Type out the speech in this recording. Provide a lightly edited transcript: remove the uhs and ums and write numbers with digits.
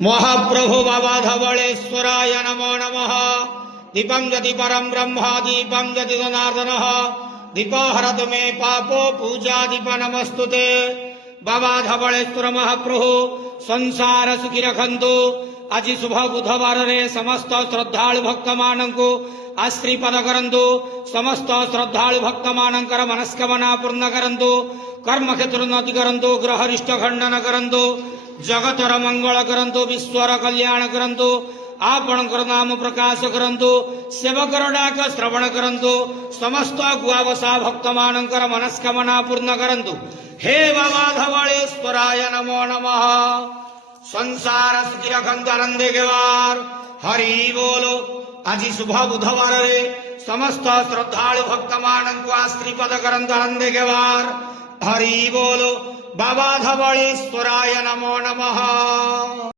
महाप्रभु बाबा धवलेश्वराय नमो नमः। दीपं यदि परं ब्रह्म दीपं यदि जनार्दनः दीपहरतु मे पापो पूजा दीप नमस्तुते। बाबा धवलेश्वर महाप्रभु संसार सुखी रखंतु। आज शुभ बुधवार रे समस्त श्रद्धालु भक्त मानंकु आश्रीपद करंतु। समस्त श्रद्धालु भक्त मानंकर मनस्कामना पूर्ण करंतु। कर्म क्षेत्र उन्नति करंतु। ग्रहरिष्ट खंडन करंतु। जगतर मंगल करंतु। विश्वर कल्याण करंतु। आपणकर नाम प्रकाश करंतु। सेवकर डाक श्रवण करंतु। समस्त गुआवसा भक्त मानंकर मनस्कामना पूर्ण करंतु। हे बाबा धवलेश्वराय नमो नमः। संसार सुखी रखंतु आनंदे गेवार हरि बोलो। आज शुभ बुधवार रे समस्त श्रद्धालु भक्त मानंकु आश्रीपद करंतु आनंदे गेवार हरि बोलो। बाबा धवलेश्वराय नमो नमः।